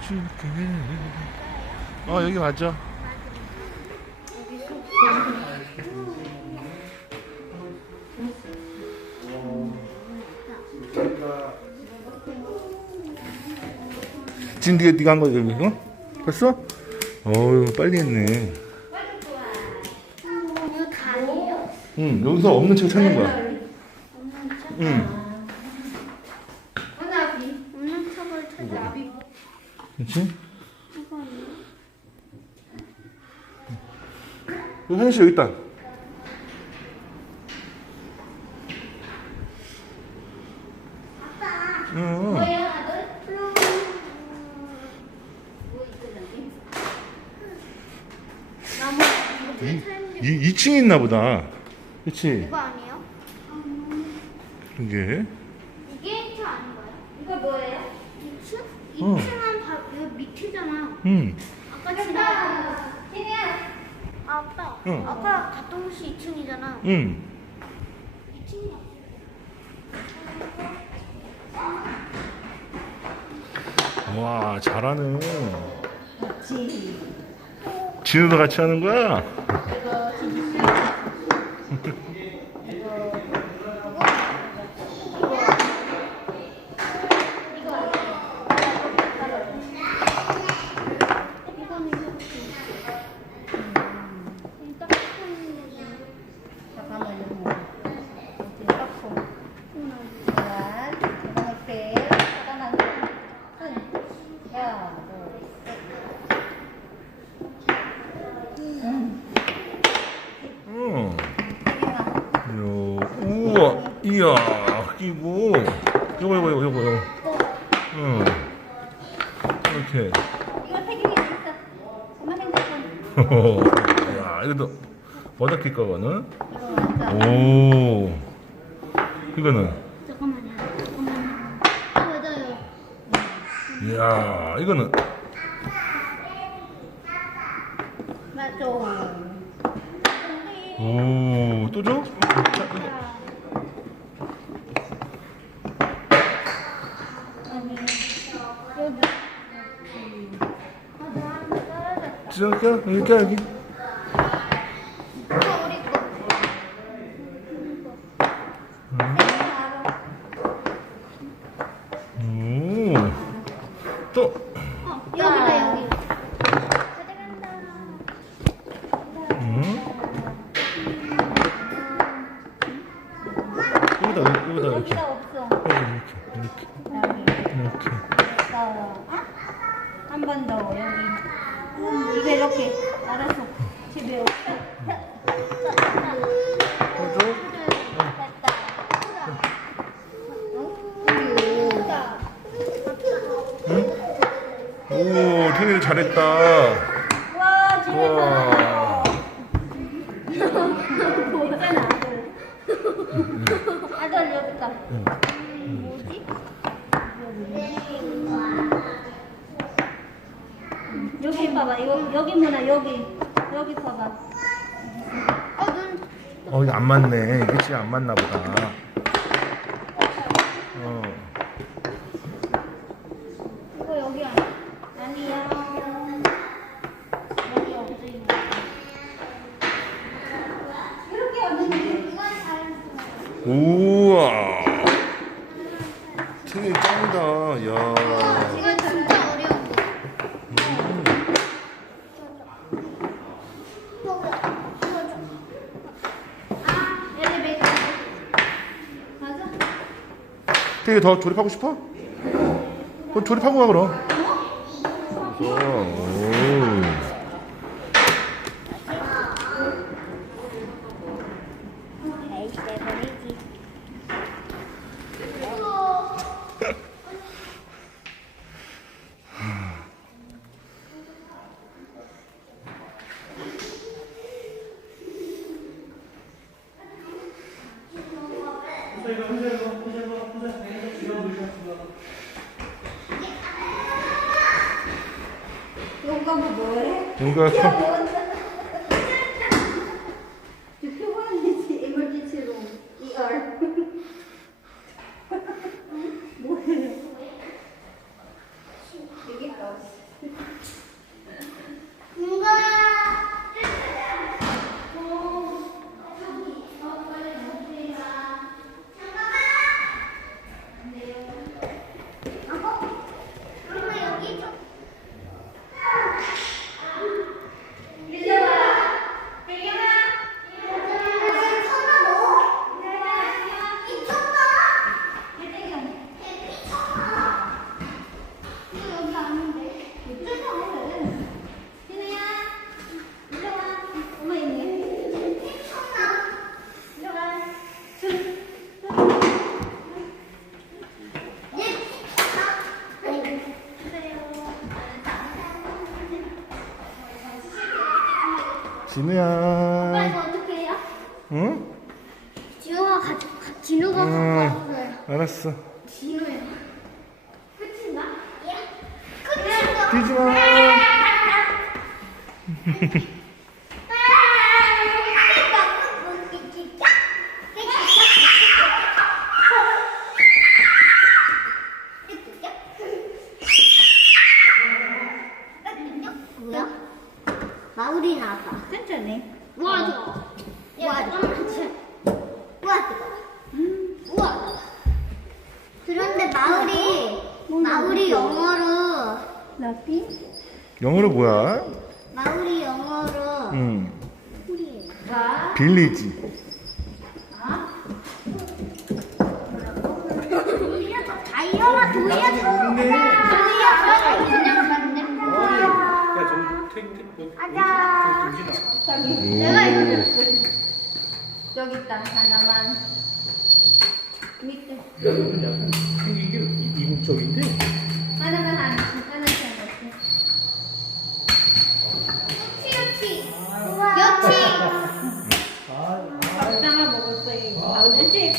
해줄게. 어 여기 맞아. 지금 네가 네가 한거 여기 어? 했어? 어유 빨리 했네. 이거? 응 여기서 없는 책 찾는 거야. 응. 없는 척을 찾아. 그렇지? 이거는 여기 있다. 응. 이 2층에 있나 보다. 그렇지? 이거 아니에요? 이게. 이게 1층 아닌가요? 이거 뭐예요? 2층? 어. 2층은 바, 여기 밑이잖아. 응. 아까 지나가. 아빠. 응. 아까 갔던 곳이 2층이잖아. 응. 2층이 와 잘하네. 진우도 같이 하는 거야? 이거는 이렇게. 일단 잠깐만요. 이렇게 닦고. 자, 이렇게 잠깐만. 손. 야, 응. 너. 요, 우와, 이야, 끼고. 요거, 요거, 요거, 요거, 요거. 응. 이렇게. 이거 태경이 있어. 엄마 핸드폰. 야, 이것도 거거든? 이거 맞아. 오. 이거는. 잠깐만요. 잠깐만요. 아, 맞아요. 이야, 이거는. 맞아. 오, 또 줘? 자, 이거. 여기. 지정할까? 여기, 여기. 또. 어, 여기다 여기. 여기다, 여기다, 이렇게. 없어. 이렇게, 이렇게, 여기. 이렇게. 한번 더 여기. 음, 이거 이렇게 알아서 집에. 해줘? 오, 태민이 잘했다. 와 집에 와. 있잖아 아들. 아들 여기 있다. 뭐 봐봐. 이거 여기 문화 여기 여기 봐봐. 어, 눈. 어, 이거 안 맞네. 이게 진짜 안 맞나 보다. 태민이 더 조립하고 싶어? 그럼 조립하고 가, 그럼. 오. 내 버리지. 이거 뭐 뭐해? 컴, 표본이지 emergency room ER 뭐해? 진우야. 이거 어떻게 해요? 응? 진우가 가- 진우가 응. 갖고 왔어요. 알았어. 진우야. 끝인가? 예. 끝인가? 뛰지 마. 뭐야? 마우리 나왔다. 천천히. 우와, 뜨거워. 야, 잠깐만. 우와, 뜨거워. 우와. 그런데 마우리, 마우리 영어로, 라피? 영어로 뭐야? 마우리 영어로, 응. 와. 빌리지. 다이어가 돌려서 돌려서 그냥 만든 가자. 내가 이거 여기 있다. 하나만. 밑에. 생긴 게 이국적인데 하나만 하나. 하나씩 하나씩. 요치 요치 밥상을 먹을 거예요. 아, 왠지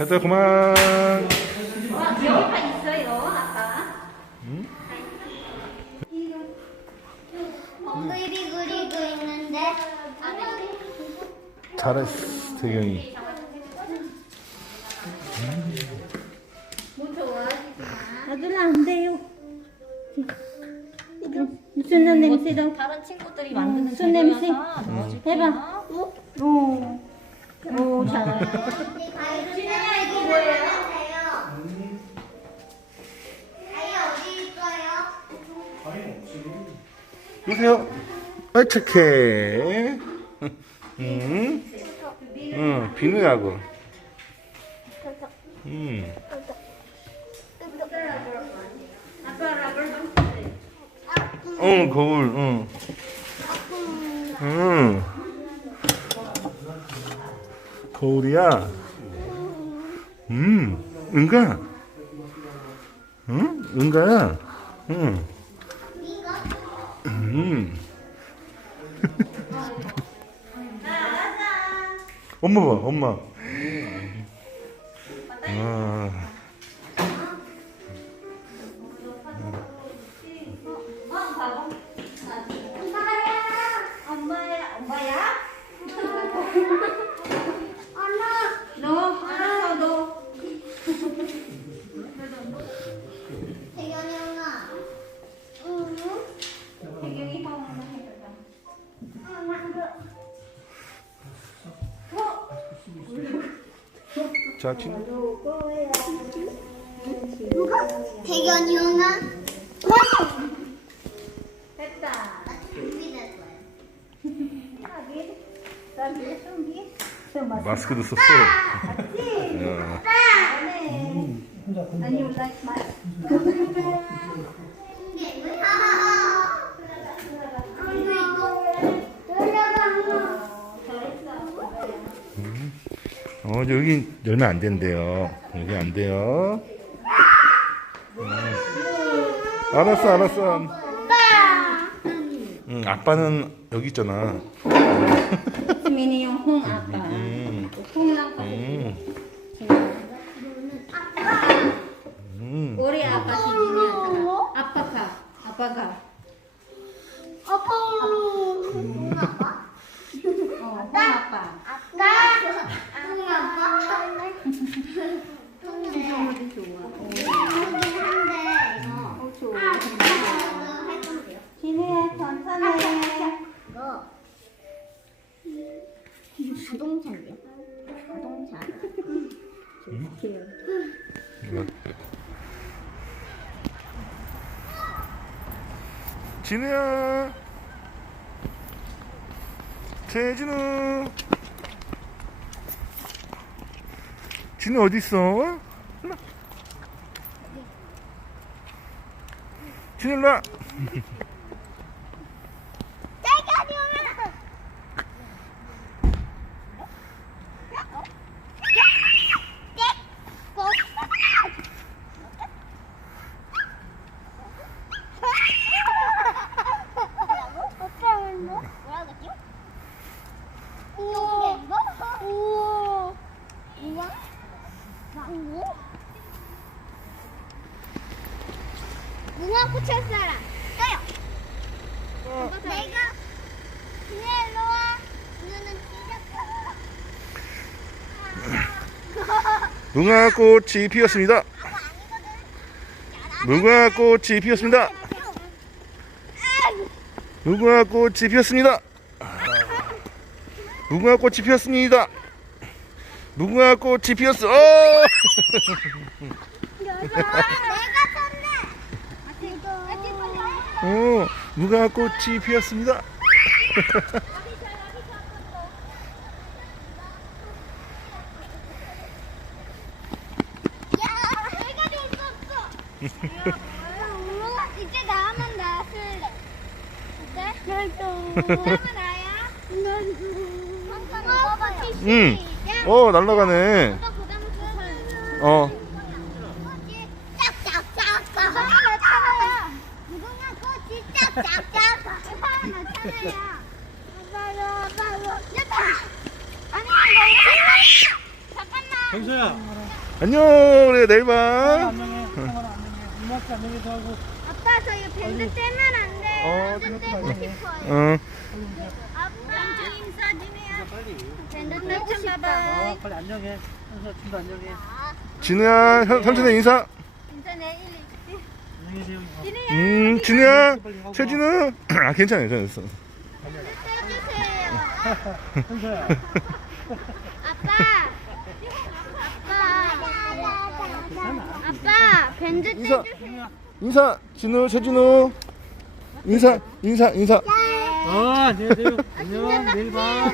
가자 그만. 와 여기가 있어요 아까. 응? 엉글이 그리고 있는데 잘했어 태경이. 뭐 아들아 안 돼요. 무슨 냄새도 다른 친구들이 만드는 무슨 냄새? 해봐. 오. 오 잘해. 진아야 이거 뭐예요? 아이 어디 있어요? 보세요. 아 착해. 응? 응, 비누하고. 응. 응, 거울, 응. 응. 거울이야. 음, 은가. 응? 은가야. 응. 음. 엄마 봐, 엄마. 아, 자, 친. 대현이 형아 됐다. 준비될 거야 여기. 여기 좀위에. 좀 맞. 마스크도 썼 어. 어, 여기 열면 안 된대요. 여기 안 돼요. 음. 알았어, 알았어. 응, 아빠는 여기 있잖아. 민이 형 홍 아빠. 음, 홍이랑 음, 음. 우리 아빠 아빠. 아빠가. 아빠가. 아빠 진우야 천천히. 지나야, 재진우 진우 어디 있어? 일 로 와. 진우 일로 와. 무궁화 꽃을 사람 떠요. 내가 그냥 일로 와. 누는 찢었어. 무궁화꽃이 피었습니다. 무궁화꽃이 피었습니다. 무궁화꽃이 피었습니다. 무궁화꽃이 피었습니다. 무궁화꽃이 피었어. 어! 어, 무궁화꽃이 피었습니다. 야, 여기까지 올 수 이제 나만 나쓸래. 어때? 나만 나야? 한번 먹어봐. 응. 어, 날아가네. 어. 잠깐만. 안녕. 내일 봐. 안녕해. 안녕해. 이모한테 안녕히도 하고. 아빠 저 이거 밴드 떼면 안 돼요. 어, 밴드 떼고 싶어요. 어. 아빠 인사드려요. 빨리. 밴드 떼고 싶다. 어, 빨리 안녕해. 형서 진도 안녕해. 진우야, 현- 삼촌의 인사. 인사 내일 안녕히 계세요. 어. 음, 진우야. 최진우. 아, 괜찮아요. 괜찮았어. 떼주세요. 형서야. 아빠. 아빠. 아빠 밴드 인사. 떼주세요. 인사. 진우, 최진우. 인사, 인사, 인사. 어, 안녕히 계세요. 안녕. 내일 봐.